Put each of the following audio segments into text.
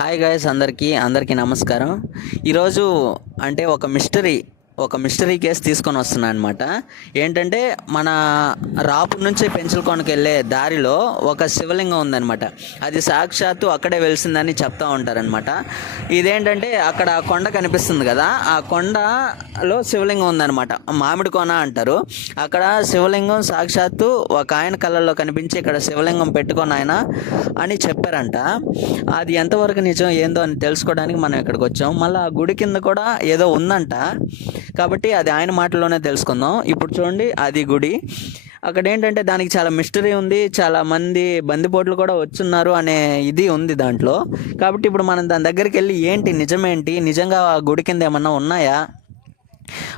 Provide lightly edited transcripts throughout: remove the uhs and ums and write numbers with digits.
Hi guys, అందరికీ నమస్కారం. ఈరోజు అంటే ఒక మిస్టరీ కేసు తీసుకొని వస్తున్నాను అనమాట. ఏంటంటే మన రాపూర్ నుంచి పెంచలకోనకి వెళ్ళే దారిలో ఒక శివలింగం ఉందన్నమాట. అది సాక్షాత్తు అక్కడే వెలిసిందని చెప్తా ఉంటారనమాట. ఇదేంటంటే అక్కడ కొండ కనిపిస్తుంది కదా, ఆ కొండలో శివలింగం ఉందన్నమాట. మామిడి కోన అంటారు. అక్కడ శివలింగం సాక్షాత్తు ఒక ఆయన కళ్ళల్లో కనిపించి ఇక్కడ శివలింగం పెట్టుకొని ఆయన అని చెప్పారంట. అది ఎంతవరకు నిజం ఏందో అని తెలుసుకోవడానికి మనం ఇక్కడికి వచ్చాం. మళ్ళీ ఆ గుడి కింద కూడా ఏదో ఉందంట, కాబట్టి అది ఆయన మాటల్లోనే తెలుసుకుందాం. ఇప్పుడు చూడండి, అది గుడి. అక్కడ ఏంటంటే దానికి చాలా మిస్టరీ ఉంది, చాలా మంది బందిపోట్లు కూడా వచ్చున్నారు అనే ఇది ఉంది దాంట్లో. కాబట్టి ఇప్పుడు మనం దాని దగ్గరికి వెళ్ళి ఏంటి నిజమేంటి, నిజంగా ఆ గుడి కింద ఏమన్నా ఉన్నాయా,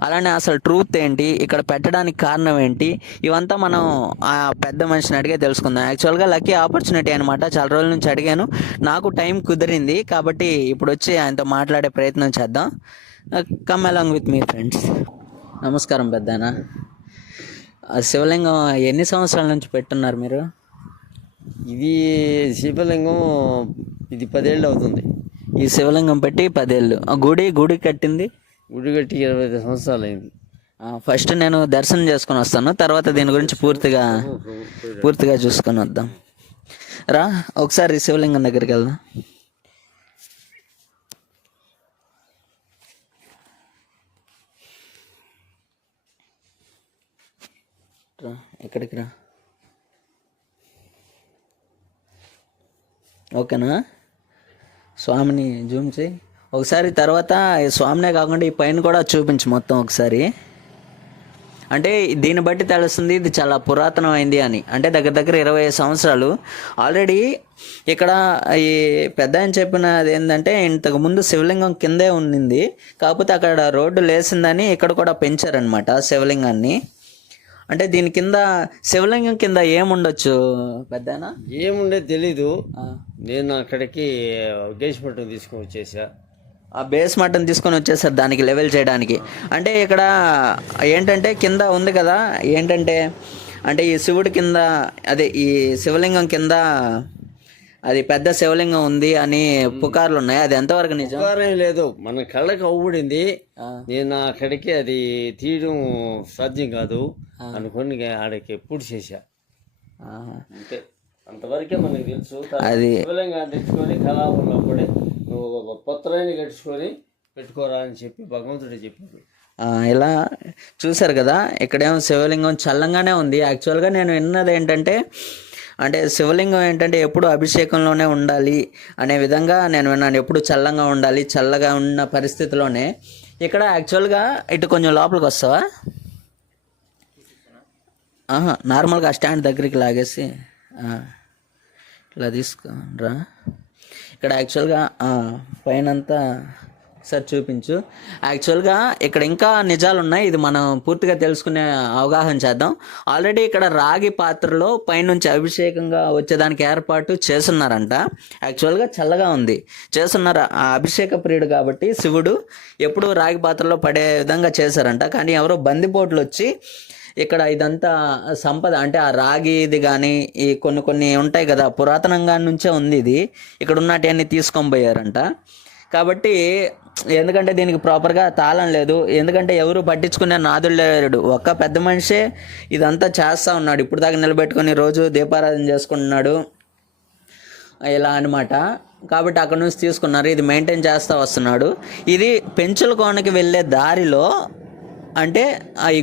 అలానే అసలు ట్రూత్ ఏంటి, ఇక్కడ పెట్టడానికి కారణం ఏంటి, ఇవంతా మనం ఆ పెద్ద మనిషిని అడిగే తెలుసుకుందాం. యాక్చువల్గా లక్కీ ఆపర్చునిటీ అనమాట. చాలా రోజుల నుంచి అడిగాను, నాకు టైం కుదిరింది, కాబట్టి ఇప్పుడు వచ్చి ఆయనతో మాట్లాడే ప్రయత్నం చేద్దాం. Come along with me friends. నమస్కారం పెద్దనా. ఆ శివలింగం ఎన్ని సంవత్సరాల నుంచి పెట్టున్నారు మీరు? ఇది శివలింగం ఇది 10 ఏళ్ళు అవుతుంది. ఈ శివలింగం పెట్టి 10 ఏళ్ళు. ఆ గుడి కట్టింది గుడి కట్టి 25 సంవత్సరాలు అయింది. ఫస్ట్ నేను దర్శనం చేసుకొని వస్తాను, తర్వాత దీని గురించి పూర్తిగా చూసుకొని వద్దాం. రా, ఒకసారి శివలింగం దగ్గరికి వెళ్దాం. ఎక్కడికి రా, ఓకేనా? స్వామిని జూమ్ చేయి ఒకసారి. తర్వాత ఈ స్వామినే కాకుండా ఈ పైన కూడా చూపించు మొత్తం ఒకసారి. అంటే దీన్ని బట్టి తెలుస్తుంది ఇది చాలా పురాతనమైంది అని. అంటే దగ్గర దగ్గర 25 సంవత్సరాలు ఆల్రెడీ. ఇక్కడ ఈ పెద్ద ఆయన చెప్పినది ఏంటంటే ఇంతకుముందు శివలింగం కిందే ఉండింది, కాకపోతే అక్కడ రోడ్డు లేసిందని ఇక్కడ కూడా పెంచారనమాట శివలింగాన్ని. అంటే దీని కింద శివలింగం కింద ఏముండొచ్చు పెద్దనా? ఏముండేది తెలీదు. నేను అక్కడికి గేజ్ పట్టును తీసుకొని వచ్చేసా. ఆ బేస్ మట్టం తీసుకొని వచ్చేసారు దానికి లెవెల్ చేయడానికి. అంటే ఇక్కడ ఏంటంటే కింద ఉంది కదా, ఏంటంటే అంటే ఈ శివుడి కింద, అదే ఈ శివలింగం కింద అది పెద్ద శివలింగం ఉంది అని పుకార్లు ఉన్నాయి. అది ఎంతవరకు నిజం? పుకారేం లేదు, మన కళ్ళకి అవ్వబడింది. నేను అక్కడికి అది తీయడం సాధ్యం కాదు అనుకొని ఆడకి పూర్తి చేశా. అంటే అంతవరకే మనకు తెలుసు. అది శివలింగాన్ని తెచ్చుకొని కళాపంలో అప్పుడే నువ్వు పత్రాన్ని కట్టుకొని పెట్టుకోరా అని చెప్పి భగవంతుడే చెప్పారు. ఇలా చూశారు కదా, ఇక్కడేమో శివలింగం చల్లంగానే ఉంది. యాక్చువల్గా నేను విన్నది ఏంటంటే, అంటే శివలింగం ఏంటంటే ఎప్పుడు అభిషేకంలోనే ఉండాలి అనే విధంగా నేను విన్నాను. ఎప్పుడు చల్లంగా ఉండాలి, చల్లగా ఉన్న పరిస్థితిలోనే. ఇక్కడ యాక్చువల్గా ఇటు కొంచెం లోపలికి వస్తావా? నార్మల్గా స్టాండ్ దగ్గరికి లాగేసి ఇట్లా తీసుకురా. ఇక్కడ యాక్చువల్గా పైనంతా ఒకసారి చూపించు. యాక్చువల్గా ఇక్కడ ఇంకా నిజాలు ఉన్నాయి, ఇది మనం పూర్తిగా తెలుసుకునే అవగాహన చేద్దాం. ఆల్రెడీ ఇక్కడ రాగి పాత్రలో పైనుంచి అభిషేకంగా వచ్చేదానికి ఏర్పాటు చేస్తున్నారంట. యాక్చువల్గా చల్లగా ఉంది చేస్తున్నారు. ఆ అభిషేక ప్రియుడు కాబట్టి శివుడు ఎప్పుడు రాగి పాత్రలో పడే విధంగా చేశారంట. కానీ ఎవరో బందిపోట్లు వచ్చి ఇక్కడ ఇదంతా సంపద, అంటే ఆ రాగిది కానీ ఈ కొన్ని ఉంటాయి కదా, పురాతనంగా నుంచే ఉంది ఇది. ఇక్కడ ఉన్నటివన్నీ తీసుకొని పోయారంట. కాబట్టి ఎందుకంటే దీనికి ప్రాపర్గా తాళం లేదు, ఎందుకంటే ఎవరు పట్టించుకునే నాదుడు లేడు. ఒక్క పెద్ద మనిషే ఇదంతా చేస్తూ ఉన్నాడు. ఇప్పుడు దాకా నిలబెట్టుకొని రోజు దీపారాధన చేసుకుంటున్నాడు ఇలా అనమాట. కాబట్టి అక్కడ నుంచి తీసుకున్నారు, ఇది మెయింటైన్ చేస్తూ వస్తున్నాడు. ఇది పెంచలకోనకి వెళ్ళే దారిలో, అంటే ఈ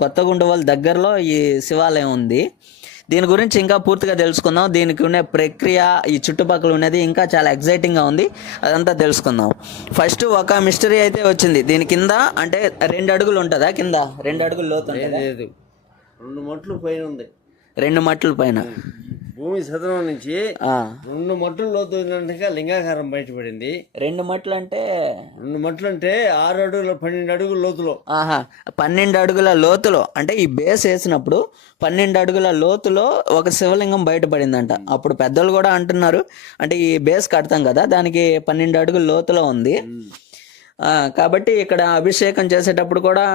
కొత్త గుండువల్ దగ్గరలో ఈ శివాలయం ఉంది. దీని గురించి ఇంకా పూర్తిగా తెలుసుకుందాం. దీనికి ఉన్న ప్రక్రియ, ఈ చుట్టుపక్కల ఉన్నది ఇంకా చాలా ఎగ్జైటింగ్గా ఉంది, అదంతా తెలుసుకుందాం. ఫస్ట్ ఒక మిస్టరీ అయితే వచ్చింది. దీని కింద అంటే 2 అడుగులు ఉంటుందా? కింద 2 అడుగులు లోతు లేదు, 2 మట్లు పైన ఉంది. 2 మట్ల పైన భూమి సదనం నుంచి 2 మట్లు లోతు లింగాకారం బయటపడింది. 2 మట్లు అంటే 2 మట్లు అంటే 6 అడుగుల 12 అడుగుల లోతులో. 12 అడుగుల లోతులో, అంటే ఈ బేస్ వేసినప్పుడు 12 అడుగుల లోతులో ఒక శివలింగం బయటపడిందంట. అప్పుడు పెద్దలు కూడా అంటున్నారు, అంటే ఈ బేస్ కడతాం కదా, దానికి 12 అడుగుల లోతులో ఉంది. కాబట్టి ఇక్కడ అభిషేకం చేసేటప్పుడు కూడా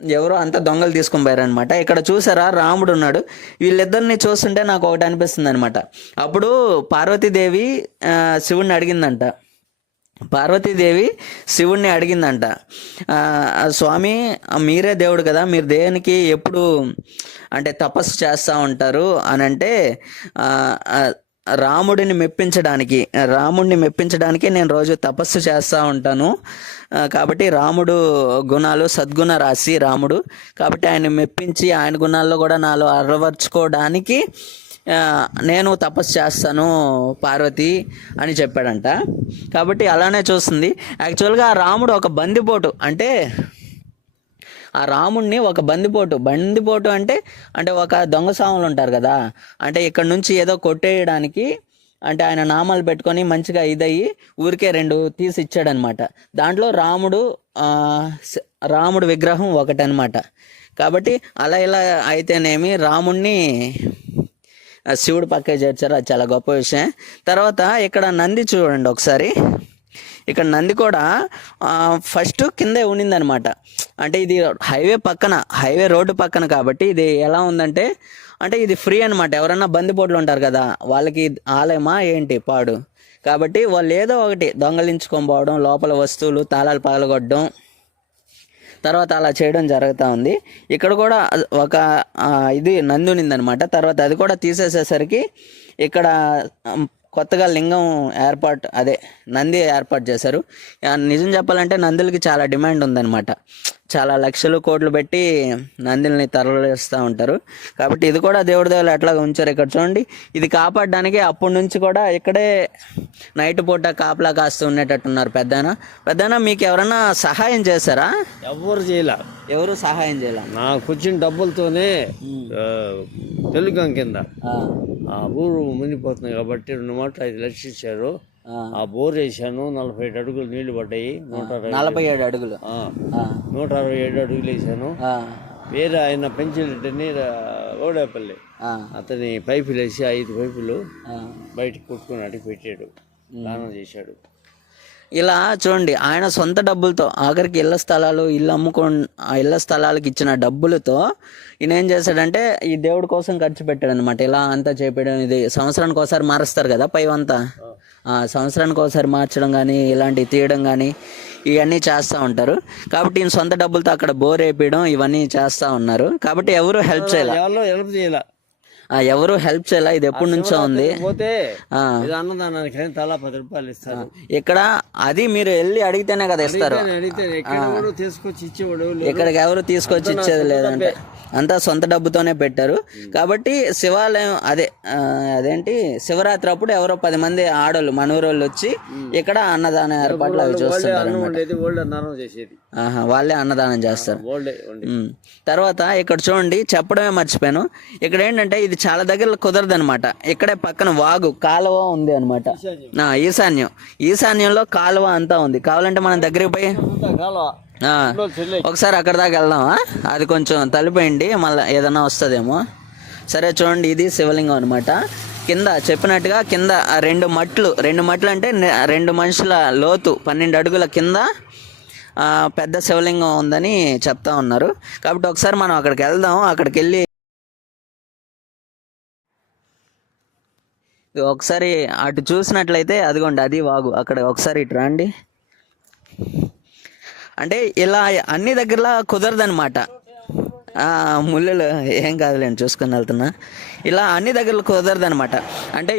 ఎవరో అంతా దొంగలు తీసుకొని పోయారనమాట. ఇక్కడ చూసారా రాముడు ఉన్నాడు. వీళ్ళిద్దరిని చూస్తుంటే నాకు ఒకటి అనిపిస్తుంది అనమాట. అప్పుడు పార్వతీదేవి శివుణ్ణి అడిగిందంట. పార్వతీదేవి శివుణ్ణి అడిగిందంట, స్వామి మీరే దేవుడు కదా, మీరు దేనికి ఎప్పుడు అంటే తపస్సు చేస్తూ ఉంటారు అని అంటే, రాముడిని మెప్పించడానికి నేను రోజు తపస్సు చేస్తూ ఉంటాను. కాబట్టి రాముడు గుణాలు సద్గుణ రాశి రాముడు, కాబట్టి ఆయన మెప్పించి ఆయన గుణాల్లో కూడా నాలో అలవర్చుకోవడానికి నేను తపస్సు చేస్తాను పార్వతి అని చెప్పాడంట. కాబట్టి అలానే చూస్తుంది. యాక్చువల్గా ఆ రాముడు ఒక బందిపోటు, అంటే ఆ రాముడిని ఒక బందిపోటు అంటే ఒక దొంగ సాములు ఉంటారు కదా, అంటే ఇక్కడ నుంచి ఏదో కొట్టేయడానికి అంటే ఆయన నామాలు పెట్టుకొని మంచిగా ఇదయ్యి ఊరికే 2 తీసి ఇచ్చాడనమాట. దాంట్లో రాముడు విగ్రహం ఒకటనమాట. కాబట్టి అలా ఇలా అయితేనేమి రాముడిని శివుడు పక్కే చేర్చారు. అది చాలా గొప్ప విషయం. తర్వాత ఇక్కడ నంది చూడండి ఒకసారి. ఇక్కడ నంది కూడా ఫస్ట్ కిందే ఉండిందనమాట. అంటే ఇది హైవే రోడ్డు పక్కన కాబట్టి ఇది ఎలా ఉందంటే, అంటే ఇది ఫ్రీ అనమాట. ఎవరన్నా బందిపోట్లు ఉంటారు కదా, వాళ్ళకి ఆలయమా ఏంటి పాడు. కాబట్టి వాళ్ళు ఏదో ఒకటి దొంగలించుకొని పోవడం, లోపల వస్తువులు తాళాలు పగలగొట్టడం, తర్వాత అలా చేయడం జరుగుతూ ఉంది. ఇక్కడ కూడా ఒక ఇది నంది ఉన్నిందనమాట. తర్వాత అది కూడా తీసేసేసరికి ఇక్కడ కొత్తగా లింగం నంది ఏర్పాటు చేశారు. నిజం చెప్పాలంటే నందులకి చాలా డిమాండ్ ఉందన్నమాట. చాలా లక్షలు కోట్లు పెట్టి నందుల్ని తరలిస్తూ ఉంటారు. కాబట్టి ఇది కూడా దేవుడి దేవుళ్ళు ఎట్లాగా ఉంచారు. ఇక్కడ చూడండి, ఇది కాపాడడానికి అప్పటి నుంచి కూడా ఇక్కడే నైట్ పూట కాపలా కాస్తూ ఉండేటట్టున్నారు. పెద్దనా మీకు ఎవరన్నా సహాయం చేశారా? ఎవరు సహాయం చేయాల. నాకు వచ్చిన డబ్బులతోనే తెలుగు కింద ఆ ఊరు మునిగిపోతుంది కాబట్టి 2.5 లక్షలు ఇచ్చారు. ఆ బోర్ వేసాను. 47 అడుగులు నీళ్లు పడ్డాయి. 147 అడుగులు 167 అడుగులు వేసాను. వేరే ఆయన పెంచిరెడ్డిని ఓడేపల్లి అతని పైపులు వేసి 5 పైపులు బయటకు కొట్టుకుని అడిగి పెట్టాడు, దానం చేశాడు. ఇలా చూడండి, ఆయన సొంత డబ్బులతో ఆఖరికి ఇళ్ల స్థలాలకి ఇచ్చిన డబ్బులతో ఈయన ఏం చేశాడంటే ఈ దేవుడి కోసం ఖర్చు పెట్టాడు అనమాట. ఇలా అంతా చేపడం, ఇది సంవత్సరానికి ఒకసారి మారుస్తారు కదా పైవంతా, సంవత్సరానికి ఒకసారి మార్చడం కానీ ఇలాంటివి తీయడం కానీ ఇవన్నీ చేస్తూ ఉంటారు. కాబట్టి ఈయన సొంత డబ్బులతో అక్కడ బోర్ వేయడం ఇవన్నీ చేస్తూ ఉన్నారు. కాబట్టి ఎవరు హెల్ప్ చేయాలి, ఎవరు హెల్ప్ చేయాలి. ఇది ఎప్పటి నుంచో ఉంది. అన్నదానానికి తలా 10 రూపాయలు ఇస్తారు. ఇక్కడ అది మీరు వెళ్ళి అడిగితేనే కదా ఇస్తారు. తీసుకొచ్చి ఇచ్చేవాడు, ఇక్కడికి ఎవరు తీసుకొచ్చి ఇచ్చేది లేదంటే అంతా సొంత డబ్బుతోనే పెట్టారు. కాబట్టి శివాలయం అదేంటి శివరాత్రి అప్పుడు ఎవరో 10 మంది ఆడోళ్ళు మనూరోళ్ళు వచ్చి ఇక్కడ అన్నదాన ఏర్పాట్లు అవి చూస్తారు. వాళ్ళే అన్నదానం చేస్తారు. తర్వాత ఇక్కడ చూడండి, చెప్పడమే మర్చిపోయాను. ఇక్కడ ఏంటంటే ఇది చాలా దగ్గర కుదరదు అనమాట. ఇక్కడే పక్కన వాగు కాలువ ఉంది అనమాట. ఈశాన్యంలో కాలువ అంతా ఉంది. కావాలంటే మనం దగ్గరికి పోయి ఒకసారి అక్కడ దాకా వెళ్దామా? అది కొంచెం తలిపోయింది, మళ్ళీ ఏదైనా వస్తుందేమో. సరే చూడండి, ఇది శివలింగం అనమాట. కింద చెప్పినట్టుగా కింద 2 మట్లు అంటే 2 మనుషుల లోతు 12 అడుగుల కింద పెద్ద శివలింగం ఉందని చెప్తా ఉన్నారు. కాబట్టి ఒకసారి మనం అక్కడికి వెళ్దాం. అక్కడికి వెళ్ళి ఒకసారి అటు చూసినట్లయితే అదిగోండి, అది వాగు. అక్కడ ఒకసారి ఇటు రండి. అంటే ఇలా అన్ని దగ్గరలా కుదరదనమాట. ముళ్ళులు ఏం కాదులేండి, చూసుకొని వెళ్తున్నా. ఇలా అన్ని దగ్గరలో కుదరదనమాట. అంటే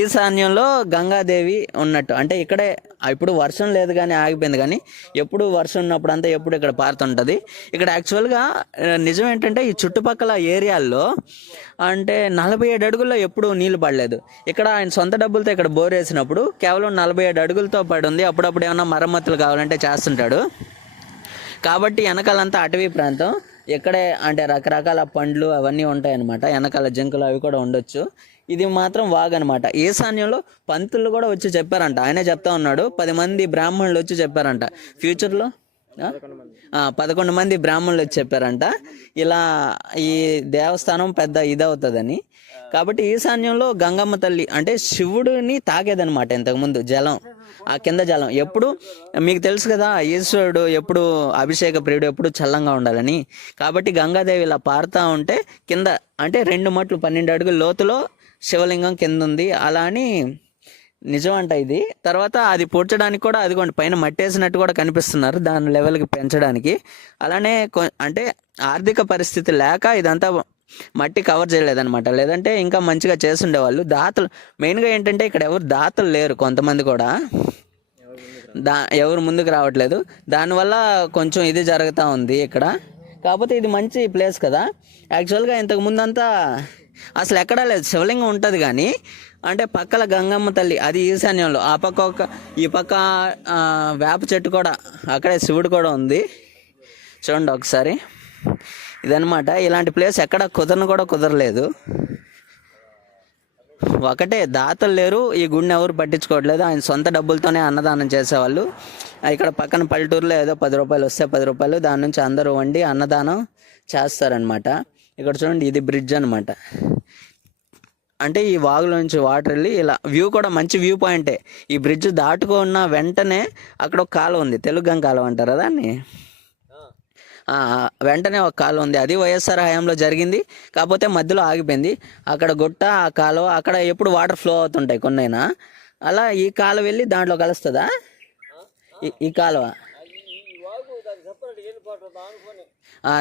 ఈశాన్యంలో గంగాదేవి ఉన్నట్టు. అంటే ఇక్కడే ఇప్పుడు వర్షం లేదు కానీ ఆగిపోయింది, కానీ ఎప్పుడు వర్షం ఉన్నప్పుడు అంతా ఎప్పుడు ఇక్కడ పారుతుంటుంది. ఇక్కడ యాక్చువల్గా నిజం ఏంటంటే ఈ చుట్టుపక్కల ఏరియాల్లో అంటే 47 అడుగుల్లో ఎప్పుడు నీళ్లు పడలేదు. ఇక్కడ ఆయన సొంత డబ్బులతో ఇక్కడ బోర్ వేసినప్పుడు కేవలం 47 అడుగులతో పడి ఉంది. అప్పుడప్పుడు ఏమన్నా మరమ్మతులు కావాలంటే చేస్తుంటాడు. కాబట్టి వెనకాలంతా అటవీ ప్రాంతం. ఇక్కడే అంటే రకరకాల పండ్లు అవన్నీ ఉంటాయన్నమాట. వెనకాల జింకలు అవి కూడా ఉండొచ్చు. ఇది మాత్రం వాగనమాట. ఈశాన్యంలో పంతులు కూడా వచ్చి చెప్పారంట. ఆయనే చెప్తా ఉన్నాడు, 10 మంది బ్రాహ్మణులు వచ్చి చెప్పారంట. ఫ్యూచర్లో 11 మంది బ్రాహ్మణులు వచ్చి చెప్పారంట ఇలా ఈ దేవస్థానం పెద్ద ఇదవుతుందని. కాబట్టి ఈశాన్యంలో గంగమ్మ తల్లి అంటే శివుడిని తాగేదనమాట ఇంతకుముందు జలం. ఆ కింద జలం ఎప్పుడు మీకు తెలుసు కదా, ఈశ్వరుడు ఎప్పుడు అభిషేక ప్రియుడు ఎప్పుడు చల్లంగా ఉండాలని. కాబట్టి గంగాదేవి ఇలా పారుతూ ఉంటే కింద అంటే 2 మట్లు 12 అడుగుల లోతులో శివలింగం కింద ఉంది. అలా అని నిజం అంట ఇది. తర్వాత అది పూడ్చడానికి కూడా అదిగోండి పైన మట్టేసినట్టు కూడా కనిపిస్తున్నారు దాని లెవెల్కి పెంచడానికి. అలానే అంటే ఆర్థిక పరిస్థితి లేక ఇదంతా మట్టి కవర్ చేయలేదన్నమాట. లేదంటే ఇంకా మంచిగా చేసుండేవాళ్ళు. దాతలు మెయిన్గా ఏంటంటే ఇక్కడ ఎవరు దాతలు లేరు, కొంతమంది కూడా ఎవరు ముందుకు రావట్లేదు. దానివల్ల కొంచెం ఇది జరుగుతూ ఉంది ఇక్కడ. కాకపోతే ఇది మంచి ప్లేస్ కదా. యాక్చువల్గా ఇంతకు ముందంతా అసలు ఎక్కడా లేదు, శివలింగం ఉంటుంది కానీ అంటే పక్కల గంగమ్మ తల్లి అది ఈశాన్యంలో, ఆ పక్క ఈ పక్క వేప చెట్టు కూడా అక్కడే శివుడు కూడా ఉంది. చూడండి ఒకసారి ఇదనమాట. ఇలాంటి ప్లేస్ ఎక్కడ కుదరలేదు. ఒకటే దాతలు లేరు, ఈ గుడిని ఎవరు పట్టించుకోవట్లేదు. ఆయన సొంత డబ్బులతోనే అన్నదానం చేసేవాళ్ళు. ఇక్కడ పక్కన పల్లెటూరులో ఏదో 10 రూపాయలు వస్తే 10 రూపాయలు దాని నుంచి అందరూ వండి అన్నదానం చేస్తారనమాట. ఇక్కడ చూడండి ఇది బ్రిడ్జ్ అనమాట. అంటే ఈ వాగులో నుంచి వాటర్ వెళ్ళి ఇలా వ్యూ కూడా మంచి వ్యూ పాయింటే. ఈ బ్రిడ్జ్ దాటుకున్న వెంటనే అక్కడ ఒక కాలువ ఉంది, తెలుగం కాలువ అంటారు దాన్ని. వెంటనే ఒక కాలువ ఉంది, అది వైఎస్ఆర్ హయాంలో జరిగింది. కాకపోతే మధ్యలో ఆగిపోయింది. అక్కడ గుట్ట, ఆ కాలువ అక్కడ ఎప్పుడు వాటర్ ఫ్లో అవుతుంటాయి కొన్నైనా. అలా ఈ కాలువ వెళ్ళి దాంట్లో కలుస్తుందా ఈ కాలువ?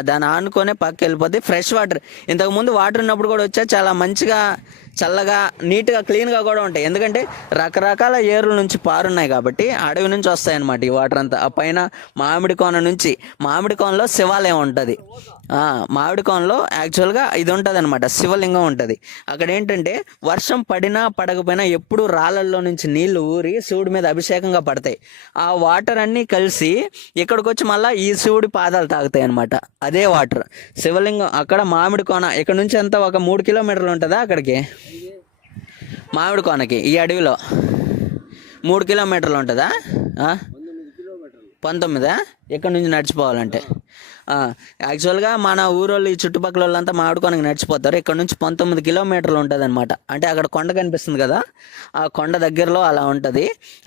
దాన్ని ఆనుకొనే పక్క వెళ్ళిపోతే ఫ్రెష్ వాటర్. ఇంతకుముందు వాటర్ ఉన్నప్పుడు కూడా వచ్చా చాలా మంచిగా చల్లగా నీట్గా క్లీన్గా కూడా ఉంటాయి. ఎందుకంటే రకరకాల ఏరుల నుంచి పారున్నాయి కాబట్టి అడవి నుంచి వస్తాయి అన్నమాట ఈ వాటర్ అంతా. ఆ పైన మామిడి కోన నుంచి, మామిడి కోనలో శివాలయం ఉంటుంది. మామిడి కోనలో యాక్చువల్గా ఇది ఉంటుంది అనమాట, శివలింగం ఉంటుంది. అక్కడ ఏంటంటే వర్షం పడినా పడకపోయినా ఎప్పుడు రాళ్ళల్లో నుంచి నీళ్లు ఊరి శివుడి మీద అభిషేకంగా పడతాయి. ఆ వాటర్ అన్నీ కలిసి ఇక్కడికి వచ్చి మళ్ళీ ఈ శివుడి పాదాలు తాగుతాయి అనమాట. అదే వాటర్ శివలింగం. అక్కడ మామిడి కోన ఇక్కడ నుంచి ఎంత ఒక 3 కిలోమీటర్లు ఉంటుందా అక్కడికి, మామిడి కోనకి ఈ అడవిలో 3 కిలోమీటర్లు ఉంటుందా? 19 ఇక్కడ నుంచి నడిచిపోవాలంటే. యాక్చువల్గా మన ఊరోళ్ళు ఈ చుట్టుపక్కల వాళ్ళంతా మామిడికోనకి నడిచిపోతారు. ఇక్కడ నుంచి 19 కిలోమీటర్లు ఉంటుంది అనమాట. అంటే అక్కడ కొండ కనిపిస్తుంది కదా, ఆ కొండ దగ్గరలో అలా ఉంటుంది.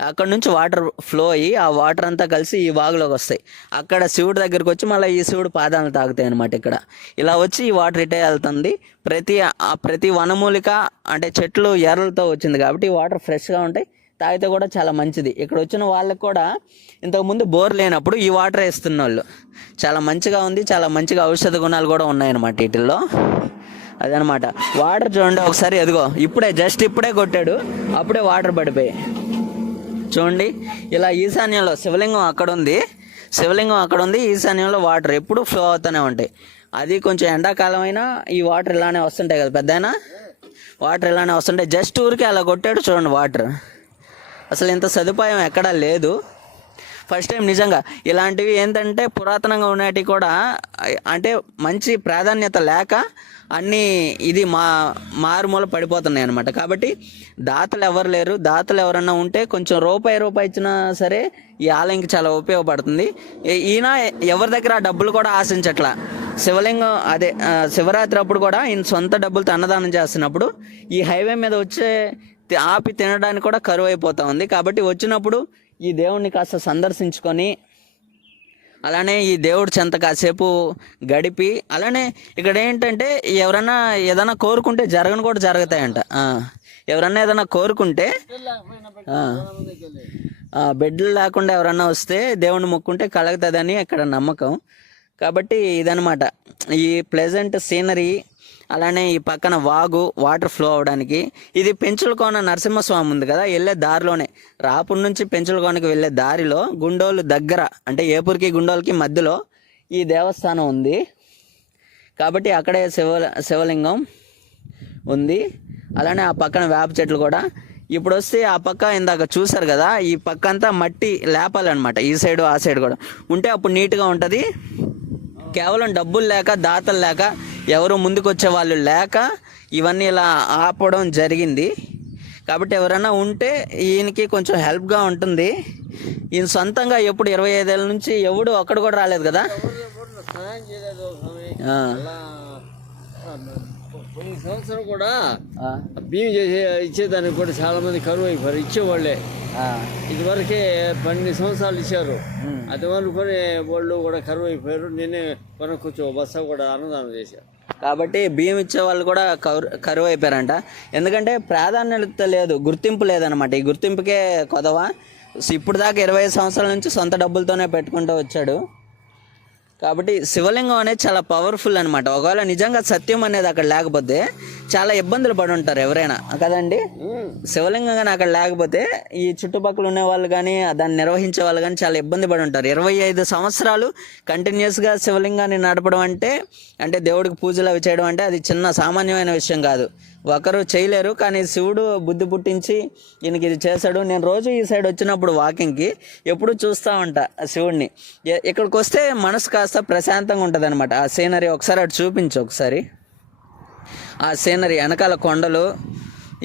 అక్కడ నుంచి వాటర్ ఫ్లో అయ్యి ఆ వాటర్ అంతా కలిసి ఈ వాగులోకి వస్తాయి. అక్కడ శివుడి దగ్గరికి వచ్చి మళ్ళీ ఈ శివుడు పాదాలను తాగుతాయి అనమాట. ఇక్కడ ఇలా వచ్చి ఈ వాటర్ ఇటే వెళ్తుంది. ప్రతి వనమూలిక అంటే చెట్లు ఎర్రలతో వచ్చింది కాబట్టి ఈ వాటర్ ఫ్రెష్గా ఉంటాయి, తాగితే కూడా చాలా మంచిది. ఇక్కడ వచ్చిన వాళ్ళకి కూడా ఇంతకుముందు బోర్ లేనప్పుడు ఈ వాటర్ వేస్తున్న వాళ్ళు చాలా మంచిగా ఉంది. చాలా మంచిగా ఔషధ గుణాలు కూడా ఉన్నాయన్నమాట వీటిల్లో. అదనమాట వాటర్ చూడండి ఒకసారి. ఎదుగో ఇప్పుడే కొట్టాడు, అప్పుడే వాటర్ పడిపోయి చూడండి. ఇలా ఈశాన్యంలో శివలింగం అక్కడ ఉంది, ఈశాన్యంలో వాటర్ ఎప్పుడు ఫ్లో అవుతూనే ఉంటాయి. అది కొంచెం ఎండాకాలం అయినా ఈ వాటర్ ఇలానే వస్తుంటాయి కదా, పెద్దయినా వాటర్ ఇలానే వస్తుంటాయి. జస్ట్ ఊరికి అలా కొట్టాడు చూడండి వాటర్. అసలు ఇంత సదుపాయం ఎక్కడా లేదు. ఫస్ట్ టైం నిజంగా. ఇలాంటివి ఏంటంటే పురాతనంగా ఉన్నటివి కూడా అంటే మంచి ప్రాధాన్యత లేక అన్నీ ఇది మారుమూల పడిపోతున్నాయి అనమాట. కాబట్టి దాతలు ఎవరు లేరు. దాతలు ఎవరన్నా ఉంటే కొంచెం రూపాయి ఇచ్చినా సరే ఈ ఆలయంకి చాలా ఉపయోగపడుతుంది. ఈయన ఎవరి దగ్గర డబ్బులు కూడా ఆశించట్లా. శివలింగం అదే శివరాత్రి అప్పుడు కూడా ఈయన సొంత డబ్బులతో అన్నదానం చేస్తున్నప్పుడు ఈ హైవే మీద వచ్చే ఆపి తినడానికి కూడా కరువు అయిపోతూ ఉంది. కాబట్టి వచ్చినప్పుడు ఈ దేవుడిని కాస్త సందర్శించుకొని అలానే ఈ దేవుడి చెంత కాసేపు గడిపి, అలానే ఇక్కడ ఏంటంటే ఎవరన్నా ఏదైనా కోరుకుంటే జరగని కూడా జరుగుతాయంట. ఎవరన్నా ఏదైనా కోరుకుంటే బెడ్లు లేకుండా ఎవరన్నా వస్తే దేవుడిని మొక్కుంటే కలుగుతుందని ఇక్కడ నమ్మకం. కాబట్టి ఇదనమాట ఈ ప్లెజెంట్ సీనరీ. అలానే ఈ పక్కన వాటర్ ఫ్లో అవడానికి ఇది పెంచులకోన నరసింహస్వామి ఉంది కదా, వెళ్ళే దారిలోనే రాపూర్ నుంచి పెంచులకోనకి వెళ్ళే దారిలో గుండోలు దగ్గర అంటే ఏపూర్కి గుండోలకి మధ్యలో ఈ దేవస్థానం ఉంది. కాబట్టి అక్కడే శివలింగం ఉంది. అలానే ఆ పక్కన వేప చెట్లు కూడా. ఇప్పుడు వస్తే ఆ పక్క ఇందాక చూసారు కదా, ఈ పక్క అంతా మట్టి లేపాలన్నమాట, ఈ సైడు ఆ సైడ్ కూడా ఉంటే అప్పుడు నీట్గా ఉంటుంది. కేవలం డబ్బులు లేక, దాతలు లేక, ఎవరు ముందుకు వచ్చే వాళ్ళు లేక ఇవన్నీ ఇలా ఆపడం జరిగింది. కాబట్టి ఎవరైనా ఉంటే ఈయనకి కొంచెం హెల్ప్గా ఉంటుంది. ఈయన సొంతంగా ఎప్పుడు 25 ఏళ్ళ నుంచి ఎవడు ఒక్కడు కూడా రాలేదు కదా. కొన్ని సంవత్సరం కూడా ఆ, బియ్యం చేసే ఇచ్చేదానికి కూడా చాలా మంది కరువు అయిపోయారు, ఇచ్చేవాళ్ళే. ఆ, ఇదివరకే 12 సంవత్సరాలు ఇచ్చారు, ఉమ్. అది వరకునే వాళ్ళు కూడా కరువు అయిపోయారు. నేనే కొనకొచ్చి ఓ బస్తా కూడా అన్నదానం చేశాను. కాబట్టి బియ్యం ఇచ్చే వాళ్ళు కూడా కరువు అయిపోయారంట. ఎందుకంటే ప్రాధాన్యత లేదు, గుర్తింపు లేదనమాట. ఈ గుర్తింపుకే కొదవ. ఇప్పుడు దాకా 25 సంవత్సరాల నుంచి సొంత డబ్బులతోనే పెట్టుకుంటూ వచ్చాడు. కాబట్టి శివలింగం అనేది చాలా పవర్ఫుల్ అనమాట. ఒకవేళ నిజంగా సత్యం అనేది అక్కడ లేకపోతే చాలా ఇబ్బందులు పడి ఉంటారు ఎవరైనా కదండి. శివలింగం కానీ అక్కడ లేకపోతే ఈ చుట్టుపక్కల ఉండే వాళ్ళు కానీ దాన్ని నిర్వహించే వాళ్ళు కానీ చాలా ఇబ్బంది పడి ఉంటారు. 25 సంవత్సరాలు కంటిన్యూస్గా శివలింగాన్ని నడపడం అంటే దేవుడికి పూజలు అవి చేయడం అంటే అది చిన్న సామాన్యమైన విషయం కాదు. ఒకరు చేయలేరు. కానీ శివుడు బుద్ధి పుట్టించి ఈయనకి ఇది చేశాడు. నేను రోజు ఈ సైడ్ వచ్చినప్పుడు వాకింగ్కి ఎప్పుడు చూస్తూ ఉంటా శివుడిని. ఇక్కడికి వస్తే మనసు కాస్త ప్రశాంతంగా ఉంటుంది అనమాట. ఆ సీనరీ ఒకసారి అటు చూపించు. ఒకసారి ఆ సీనరీ వెనకాల కొండలు,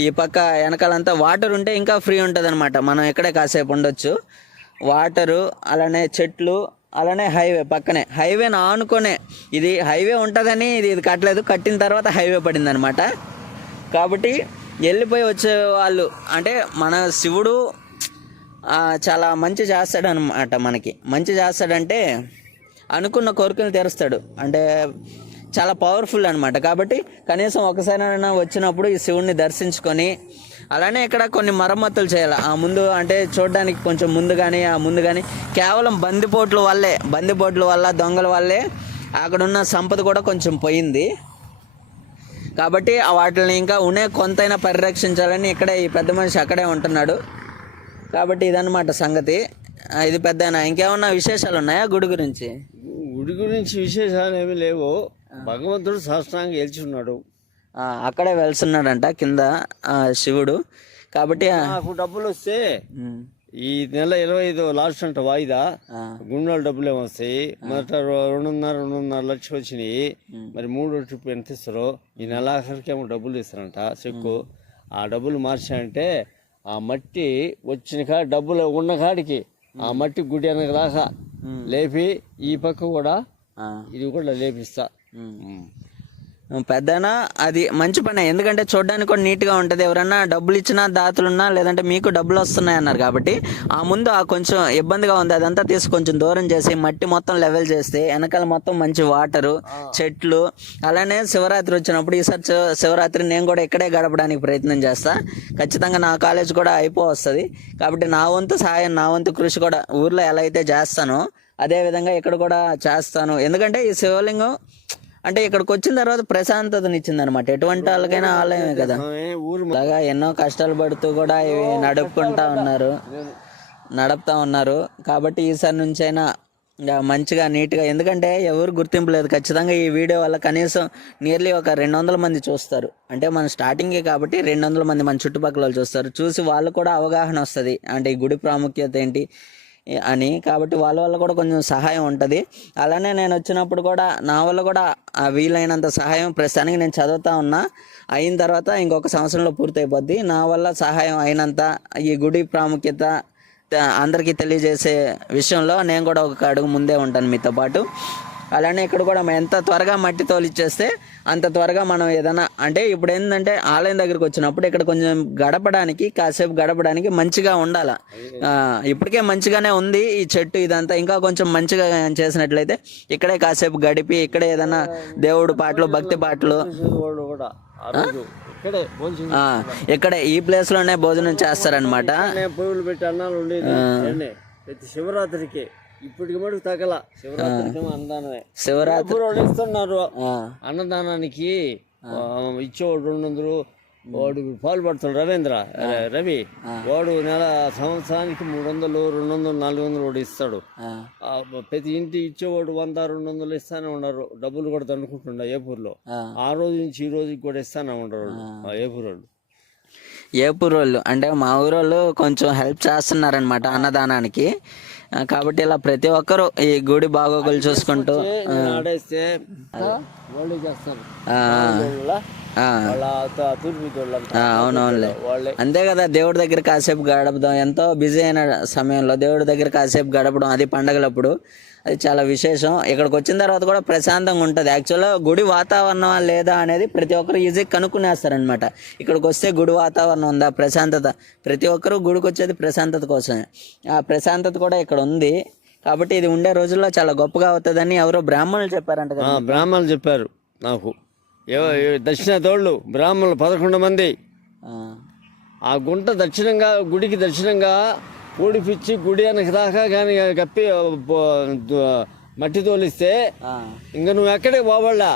ఈ పక్క వెనకాలంతా వాటర్ ఉంటే ఇంకా ఫ్రీ ఉంటుంది అనమాట. మనం ఇక్కడే కాసేపు ఉండొచ్చు. వాటరు, అలానే చెట్లు, అలానే హైవే పక్కనే. హైవేని ఆనుకొనే ఇది హైవే ఉంటుందని ఇది కట్టలేదు. కట్టిన తర్వాత హైవే పడింది అనమాట. కాబట్టి వెళ్ళిపోయి వచ్చే వాళ్ళు అంటే మన శివుడు చాలా మంచి చేస్తాడు అనమాట. మనకి మంచి చేస్తాడంటే అనుకున్న కోరికలు తీరుస్తాడు. అంటే చాలా పవర్ఫుల్ అనమాట. కాబట్టి కనీసం ఒకసారైనా వచ్చినప్పుడు ఈ శివుడిని దర్శించుకొని, అలానే ఇక్కడ కొన్ని మరమ్మతులు చేయాలి. ఆ ముందు అంటే చూడడానికి కొంచెం ముందు కానీ ఆ ముందు కానీ కేవలం బందిపోట్ల వల్ల దొంగల వల్లే అక్కడున్న సంపద కూడా కొంచెం పోయింది. కాబట్టి వాటిని ఇంకా కొంతైనా పరిరక్షించాలని ఇక్కడే ఈ పెద్ద మనిషి అక్కడే ఉంటున్నాడు. కాబట్టి ఇదన్నమాట సంగతి. ఇది పెద్ద ఇంకేమన్నా విశేషాలు ఉన్నాయా గుడి గురించి? గుడి గురించి విశేషాలు ఏమీ లేవు. భగవంతుడు సాష్టాంగం గెలిచున్నాడు, అక్కడే వెళ్తున్నాడంట కింద శివుడు. కాబట్టి నాకు డబ్బులు వస్తే ఈ నెల 25 లాస్ట్ అంట వాయిదా, గుండాల డబ్బులు ఏమొస్తాయి. మొదట 2.5 లక్షలు వచ్చినాయి. మరి 3వ ట్రిప్ ఎంత ఇస్తారో ఈ నెల ఆఖరికేమో డబ్బులు ఇస్తారంట చెక్కు. ఆ డబ్బులు మార్చాయంటే ఆ మట్టి వచ్చిన డబ్బులు ఉన్న కాడికి ఆ మట్టి గుడి అనక దాకా లేపి ఈ పక్క కూడా ఇది కూడా లేపిస్తా. పెద్దనా అది మంచి పని. ఎందుకంటే చూడడానికి కూడా నీట్గా ఉంటుంది. ఎవరన్నా డబ్బులు ఇచ్చినా దాతలున్నా లేదంటే మీకు డబ్బులు వస్తున్నాయి అన్నారు కాబట్టి ఆ ముందు కొంచెం ఇబ్బందిగా ఉంది. అదంతా తీసి కొంచెం దూరం చేసి మట్టి మొత్తం లెవెల్ చేస్తే వెనకాల మొత్తం మంచి వాటరు, చెట్లు. అలానే శివరాత్రి వచ్చినప్పుడు ఈసారి శివరాత్రి నేను కూడా ఇక్కడే గడపడానికి ప్రయత్నం చేస్తా. ఖచ్చితంగా నా కాలేజ్ కూడా అయిపోవస్తుంది. కాబట్టి నా వంతు సహాయం, నా వంతు కృషి కూడా ఊర్లో ఎలా అయితే చేస్తానో అదేవిధంగా ఇక్కడ కూడా చేస్తాను. ఎందుకంటే ఈ శివలింగం అంటే ఇక్కడికి వచ్చిన తర్వాత ప్రశాంతతనిచ్చింది అనమాట. ఎటువంటి వాళ్ళకైనా ఆలయమే కదా. అలాగా ఎన్నో కష్టాలు పడుతూ కూడా ఇవి నడుపుతా ఉన్నారు. కాబట్టి ఈసారి నుంచైనా మంచిగా నీట్గా, ఎందుకంటే ఎవరు గుర్తింపు లేదు. ఖచ్చితంగా ఈ వీడియో వల్ల కనీసం నియర్లీ ఒక 200 మంది చూస్తారు. అంటే మన స్టార్టింగే కాబట్టి 200 మంది మన చుట్టుపక్కల వాళ్ళు చూస్తారు. చూసి వాళ్ళు కూడా అవగాహన వస్తుంది అంటే ఈ గుడి ప్రాముఖ్యత ఏంటి అని. కాబట్టి వాళ్ళ వల్ల కూడా కొంచెం సహాయం ఉంటుంది. అలానే నేను వచ్చినప్పుడు కూడా నా వల్ల కూడా వీలైనంత సహాయం, ప్రస్తుతానికి నేను చదువుతా ఉన్నా, అయిన తర్వాత ఇంకొక సంవత్సరంలో పూర్తయిపోద్ది. నా వల్ల సహాయం అయినంత ఈ గుడి ప్రాముఖ్యత అందరికీ తెలియజేసే విషయంలో నేను కూడా ఒక అడుగు ముందే ఉంటాను మీతో పాటు. అలానే ఇక్కడ కూడా ఎంత త్వరగా మట్టి తోలిచ్చేస్తే అంత త్వరగా మనం ఏదైనా అంటే ఇప్పుడు ఏంటంటే ఆలయం దగ్గరికి వచ్చినప్పుడు ఇక్కడ కొంచెం కాసేపు గడపడానికి మంచిగా ఉండాలి. ఇప్పటికే మంచిగానే ఉంది ఈ చెట్టు ఇదంతా. ఇంకా కొంచెం మంచిగా చేసినట్లయితే ఇక్కడే కాసేపు గడిపి ఇక్కడే ఏదైనా దేవుడు పాటలు, భక్తి పాటలు ఇక్కడే ఈ ప్లేస్ లోనే భోజనం చేస్తారనమాట. పొయ్యిలు పెట్టి అన్నాలు ఉండేది ప్రతి శివరాత్రికి. ఇప్పటికి మటుకు తగల శివరాత్రి ఇస్తున్నారు అన్నదానానికి. ఇచ్చేవాడు 200, వాడు పాల్పడుతాడు రవి వాడు సంవత్సరానికి 300, 200, 400 వాడు ఇస్తాడు. ప్రతి ఇంటి ఇచ్చేవాడు 100, 200 ఇస్తానే ఉన్నారు. డబ్బులు కూడా దండుకుంటుండ ఏపూర్లో. ఆ రోజు నుంచి ఈ రోజుకి కూడా ఇస్తానే ఉండరు ఏపూర్ వాళ్ళు. ఏపూర్ వాళ్ళు అంటే మా ఊరోళ్ళు కొంచెం హెల్ప్ చేస్తున్నారనమాట అన్నదానానికి. కాబట్టి ఇలా ప్రతి ఒక్కరూ ఈ గుడి బాగోగులు చూసుకుంటూ నేను ఆడేస్తే వాళ్ళే చేస్తారు ఆ, ఆ, వాళ్ళ తూర్పు వాళ్ళంతా అవునవునులే. వాళ్ళే. అంతే కదా, దేవుడి దగ్గర కాసేపు గడపడం, ఎంతో బిజీ అయిన సమయంలో దేవుడి దగ్గర కాసేపు గడపడం, అది పండగలప్పుడు అది చాలా విశేషం. ఇక్కడికి వచ్చిన తర్వాత కూడా ప్రశాంతంగా ఉంటుంది. యాక్చువల్గా గుడి వాతావరణం లేదా అనేది ప్రతి ఒక్కరు ఈజీగా కనుక్కునేస్తారనమాట. ఇక్కడికి వస్తే గుడి వాతావరణం ఉందా, ప్రశాంతత, ప్రతి ఒక్కరు గుడికి వచ్చేది ప్రశాంతత కోసమే. ఆ ప్రశాంతత కూడా ఇక్కడ ఉంది. కాబట్టి ఇది ఉండే రోజుల్లో చాలా గొప్పగా అవుతుందని ఎవరో బ్రాహ్మణులు చెప్పారంట కదా. బ్రాహ్మణులు చెప్పారు నాకు. దక్షిణ తోళ్ళు బ్రాహ్మణులు 11 మంది. ఆ, ఆ గుంట దక్షిణంగా, గుడికి దక్షిణంగా పూడిపిచ్చి గుడి వెనక దాకా కానీ కప్పి మట్టి తోలిస్తే ఆ, ఇంకా నువ్వు ఎక్కడికి పోవాళ్ళా.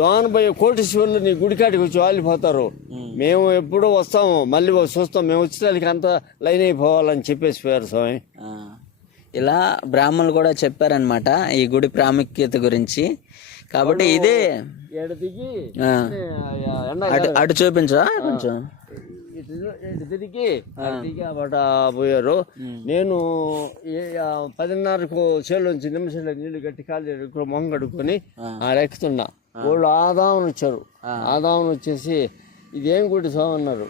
దోన పోయే కోటీశ్వర్లు నీ గుడికాడికి వచ్చి వాలిపోతారు. మేము ఎప్పుడూ వస్తాము, మళ్ళీ చూస్తాం, మేము వచ్చేసరికి అంత లైన్ అయిపోవాలని చెప్పేసి పోయారు స్వామి. ఆ. ఇలా బ్రాహ్మణులు కూడా చెప్పారనమాట ఈ గుడి ప్రాముఖ్యత గురించి. కాబట్టి ఇదే ఏడు దిగి ఆ, అటు అటు చూపించా కొంచెం. ఇటు తిరిగి అటు పోయారు. నేను 10:30కు చేలోంచి నిమిషాలు నీళ్లు కట్టి కాళ్ళు మొహం కడుక్కొని ఎక్కుతున్నా. వాళ్ళు ఆదామును వచ్చారు. ఆదామును వచ్చేసి ఇదేం గుడి స్వామి అన్నారు.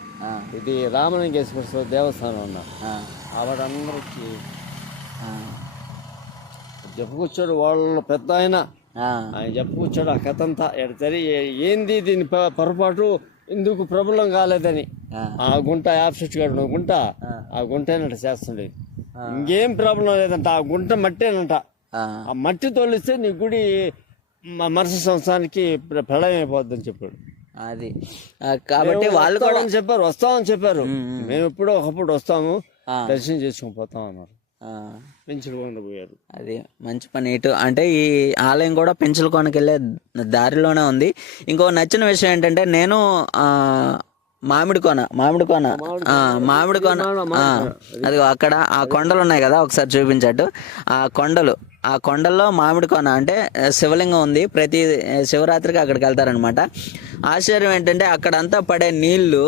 ఇది రామలింగేశ్వర స్వామి దేవస్థానం అన్నారు. ఆవిడందరూ వచ్చి చెప్పుకొచ్చాడు. వాళ్ళు పెద్ద ఆయన చెప్పుకొచ్చాడు ఆ కథ అంతా. ఎడతరి ఏంది దీని పొరపాటు ఎందుకు ప్రబలం కాలేదని. ఆ గుంట యాప్సెట్ గడు గుంట, ఆ గుంటేనంట చేస్తుండేది. ఇంకేం ప్రాబ్లం లేదంట. ఆ గుంట మట్టేనంట. ఆ మట్టి తోలిస్తే నీ గుడి మరుసటి సంవత్సరానికి ప్రళయం అయిపోద్దని చెప్పాడు. అది కాబట్టి వాళ్ళు కూడా చెప్పారు, వస్తామని చెప్పారు. మేము ఎప్పుడో ఒకప్పుడు వస్తాము, దర్శనం చేసుకుని పోతాం అన్నారు. పెంచులు పోయారు. అది మంచి పని. ఇటు అంటే ఈ ఆలయం కూడా పెంచులకోనకి వెళ్ళే దారిలోనే ఉంది. ఇంకో నచ్చిన విషయం ఏంటంటే నేను మామిడికోన అది అక్కడ ఆ కొండలు ఉన్నాయి కదా, ఒకసారి చూపించట్టు. ఆ కొండల్లో మామిడికోన అంటే శివలింగం ఉంది. ప్రతి శివరాత్రికి అక్కడికి వెళ్తారనమాట. ఆశ్చర్యం ఏంటంటే అక్కడంతా పడే నీళ్లు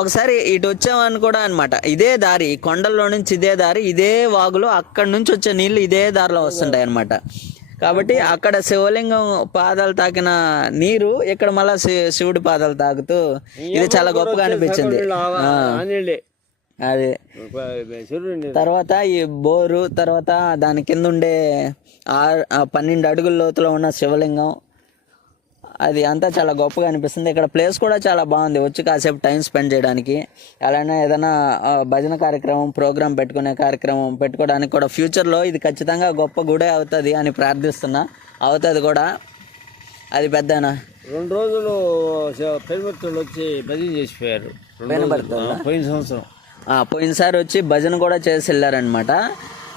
ఒకసారి ఇటు వచ్చామని కూడా అనమాట. ఇదే దారి, ఈ కొండల్లో నుంచి ఇదే దారి, ఇదే వాగులో అక్కడి నుంచి వచ్చే నీళ్లు ఇదే దారిలో వస్తుంటాయి అనమాట. కాబట్టి అక్కడ శివలింగం పాదాలు తాకిన నీరు ఇక్కడ మళ్ళా శివుడి పాదాలు తాకుతూ ఇది చాలా గొప్పగా అనిపించింది. అదే తర్వాత ఈ బోరు, తర్వాత దాని కింద ఉండే 12 అడుగుల లోతులో ఉన్న శివలింగం, అది అంతా చాలా గొప్పగా అనిపిస్తుంది. ఇక్కడ ప్లేస్ కూడా చాలా బాగుంది, వచ్చి కాసేపు టైం స్పెండ్ చేయడానికి. అలానే ఏదైనా భజన కార్యక్రమం, ప్రోగ్రాం పెట్టుకునే కార్యక్రమం పెట్టుకోవడానికి కూడా ఫ్యూచర్లో ఇది ఖచ్చితంగా గొప్ప గుడే అవుతుంది అని ప్రార్థిస్తున్నా. అవుతుంది కూడా. అది పెద్దనా 2 రోజులు పెనుమర్తులు వచ్చి భజన చేసిపోయారు. పోయిన సంవత్సరం పోయినసారి వచ్చి భజన కూడా చేసి వెళ్ళారనమాట.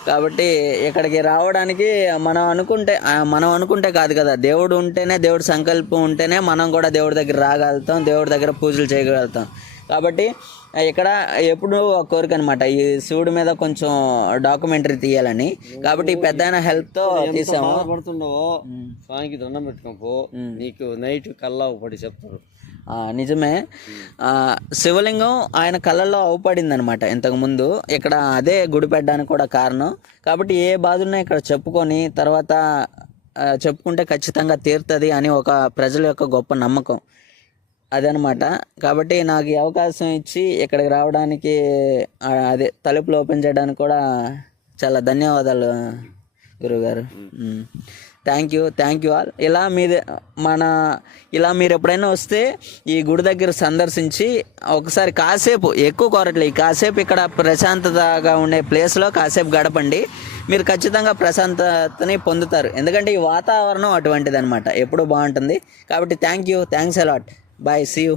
కాబట్టి ఇక్కడికి రావడానికి మనం అనుకుంటే కాదు కదా, దేవుడు ఉంటేనే, దేవుడి సంకల్పం ఉంటేనే మనం కూడా దేవుడి దగ్గర రాగలుగుతాం, దేవుడి దగ్గర పూజలు చేయగలుగుతాం. కాబట్టి ఇక్కడ ఎప్పుడు ఒక కోరిక అనమాట, ఈ శివుడి మీద కొంచెం డాక్యుమెంటరీ తీయాలని. కాబట్టి ఈ పెద్ద హెల్ప్తో తీసాము. స్వామికి దండం పెట్టుకోపో, నీకు నైట్ కల్లా పడి చెప్తారు. నిజమే. శివలింగం ఆయన కళ్ళల్లో అవుపడింది అనమాట ఇంతకుముందు. ఇక్కడ అదే గుడి పెట్టడానికి కూడా కారణం. కాబట్టి ఏ బాధ ఉన్నా ఇక్కడ చెప్పుకొని తర్వాత చెప్పుకుంటే ఖచ్చితంగా తీరుతుంది అని ఒక ప్రజల యొక్క గొప్ప నమ్మకం అదనమాట. కాబట్టి నాకు ఈ అవకాశం ఇచ్చి ఇక్కడికి రావడానికి, అదే తలుపులు ఓపెన్ చేయడానికి కూడా చాలా ధన్యవాదాలు గురువుగారు. Thank you all. ఇలా మీరు ఎప్పుడైనా వస్తే ఈ గుడి దగ్గర సందర్శించి ఒకసారి కాసేపు, ఎక్కువ కోరట్లేదు, కాసేపు ఇక్కడ ప్రశాంతతగా ఉండే ప్లేస్లో కాసేపు గడపండి. మీరు ఖచ్చితంగా ప్రశాంతతని పొందుతారు. ఎందుకంటే ఈ వాతావరణం అటువంటిది అనమాట, ఎప్పుడూ బాగుంటుంది. కాబట్టి thanks a lot. Bye, see you.